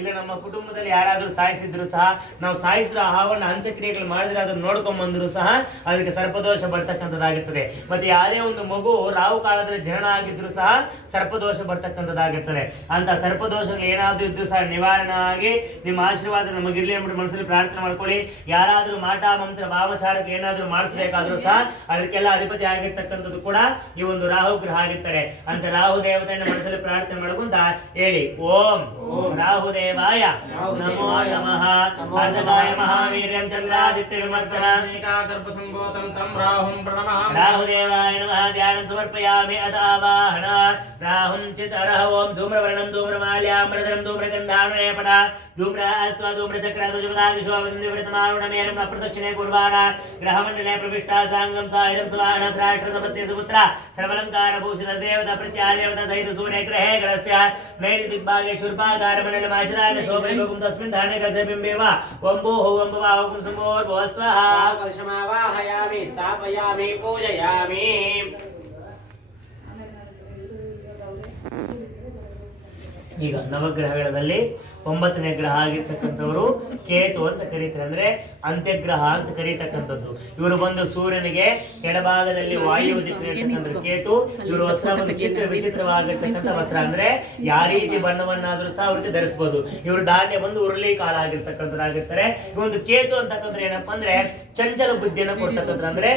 ಇಲ್ಲ ನಮ್ಮ ಕುಟುಂಬದಲ್ಲಿ ಯಾರಾದ್ರೂ ಸಾಯಿಸಿದ್ರು ಸಹ ನಾವು ಸಾಯಿಸಿದ ಆಹಾರವನ್ನು ಅಂತ್ಯಕ್ರಿಯೆಗಳು ಮಾಡಿದ್ರೆ ಅದನ್ನು ನೋಡ್ಕೊಂಡ್ ಬಂದ್ರು ಸಹ ಅದಕ್ಕೆ ಸರ್ಪದೋಷ ಬರ್ತಕ್ಕಂಥದ್ದಾಗಿರ್ತದೆ. ಮತ್ತೆ ಯಾರೇ ಒಂದು ಮಗು ರಾಹು ಕಾಲದಲ್ಲಿ ಜನನ ಆಗಿದ್ರು ಸಹ ಸರ್ಪದೋಷ ಬರ್ತಕ್ಕಂಥದ್ದಾಗಿರ್ತದೆ. ಅಂತ ಸರ್ಪದೋಷಗಳು ಏನಾದ್ರೂ ಇದ್ದು ಸಹ ನಿವಾರಣೆ ಆಗಿ ನಿಮ್ಮ ಆಶೀರ್ವಾದ ನಮಗಿರ್ಲಿ ಅಂದ್ಬಿಟ್ಟು ಮನಸ್ಸಲ್ಲಿ ಪ್ರಾರ್ಥನೆ ಮಾಡ್ಕೊಳ್ಳಿ. ಯಾರಾದ್ರೂ ಮಾಟ ಮಂತ್ರ ವಾಮಚಾರಕ್ಕೆ ಏನಾದ್ರೂ ಮಾಡಿಸ್ಬೇಕಾದ್ರೂ ಸಹ ಅದಕ್ಕೆಲ್ಲ ಅಧಿಪತಿ ಆಗಿರ್ತಕ್ಕಂಥದ್ದು ಕೂಡ ಈ ಒಂದು ರಾಹು ಗ್ರಹ ಆಗಿರ್ತಾರೆ. ಅಂತ ರಾಹು ದೇವತೆಯನ್ನು ಮನಸ್ಸಲ್ಲಿ ಪ್ರಾರ್ಥನೆ ಮಾಡ್ಕೊಂತ ಹೇಳಿ ಓಂ ರಾಹು ದೇವಾಯ ನಮೋ ನಮಃ. ಅಂಧಕಾಯ ಮಹಾವೀರ್ಯಂ ಚಂದ್ರಾದಿತ್ಯ ವಿಮರ್ದನ ಗರ್ಭಸಂಭೂತಂ ತಂ ರಾಹುಂ ಪ್ರಣಮಃ. ರಾಹು ದೇವಾಯ ನಮಃ. ಧ್ಯಾನಂ ಸಮರ್ಪಯಾಮಿ ಅದಾವಾಹನ ರಾಹುಂ ಚಿತರಹ. ಓಂ ಧೂಮ್ರವರ್ಣಂ ಧೂಮ್ರಮಾಲ್ಯಾಮೃತಂ ಧೂಮ್ರಗಂಧಾನುಲೇಪನ ಧೂಮ್ರ ಅಸ್ವ ಧೂಮ್ರ ಚಕ್ರ ಧ್ವಜಪದಾವಿಶ್ವವೃತಮಾರುಣಮೇರಂ ಪ್ರದಕ್ಷಿಣೆ ಕುರ್ವಾಣ ಗ್ರಹಮಂಡಲೆ ಪ್ರವಿಷ್ಟ ಸಾಂಗಂ ಸಾಯುಧಂ ಸವಾಣ ಸರಾಷ್ಟ್ರ ಸಪತ್ಯ ಸುಪುತ್ರ ಸರ್ವಲಂಕಾರ ಭೂಷಿತ ದೇವತಾ ಪ್ರತ್ಯಾದೇವತಾ ಸಹಿತ ಸೂರ್ಯ ಗ್ರಹೇ ಗ್ರಹಸ್ಯ ನೈಋತ್ಯ ದಿಗ್ಭಾಗೆ ಶುರ್ಪಾಕಾರ ಮಂಡಲ ಮಾಶರಾಯ ಶೋಭಯೋಗಂ ತಸ್ಮಿನ್ ಧಾರಣೆ ಗಜ ಬಿಂಬೇವ ವಂಬೋಹೋ ವಂಬವಾ ಓಂ ಸಂಭೋರ್ಭವ ಸ್ವಹ. ಕಲಶಮಾವಾಹಯಾಮಿ ಸ್ಥಾಪಯಾಮಿ ಪೂಜಯಾಮಿ. ಈಗ ನವಗ್ರಹಗಳಲ್ಲಿ 9ನೇ ಗ್ರಹ ಆಗಿರ್ತಕ್ಕಂಥವರು ಕೇತು ಅಂತ ಕರೀತಾರೆ. ಅಂದ್ರೆ ಅಂತ್ಯಗ್ರಹ ಅಂತ ಕರೀತಕ್ಕಂಥದ್ದು. ಇವರು ಬಂದು ಸೂರ್ಯನಿಗೆ ಎಡಭಾಗದಲ್ಲಿ ವಾಯು ದಿಕ್ಕಿರ್ತಕ್ಕಂಥ ಕೇತು. ಇವರು ವಸ್ತ್ರ ಒಂದು ವಿಚಿತ್ರವಾಗಿರ್ತಕ್ಕಂಥ ವಸ್ತ್ರ. ಅಂದ್ರೆ ಯಾವ ರೀತಿ ಬಣ್ಣವನ್ನಾದ್ರೂ ಸಹ ಅವ್ರಿಗೆ ಧರಿಸಬಹುದು. ಇವರು ಧಾನ್ಯ ಬಂದು ಉರುಳಿ ಕಾಲ ಆಗಿರ್ತಕ್ಕಂಥದ್ದಾಗಿರ್ತಾರೆ. ಈ ಒಂದು ಕೇತು ಅಂತಕ್ಕಂಥ ಏನಪ್ಪಾ ಅಂದ್ರೆ ಚಂಚಲ ಬುದ್ಧಿಯನ್ನು ಕೊಡ್ತಕ್ಕಂಥ. ಅಂದ್ರೆ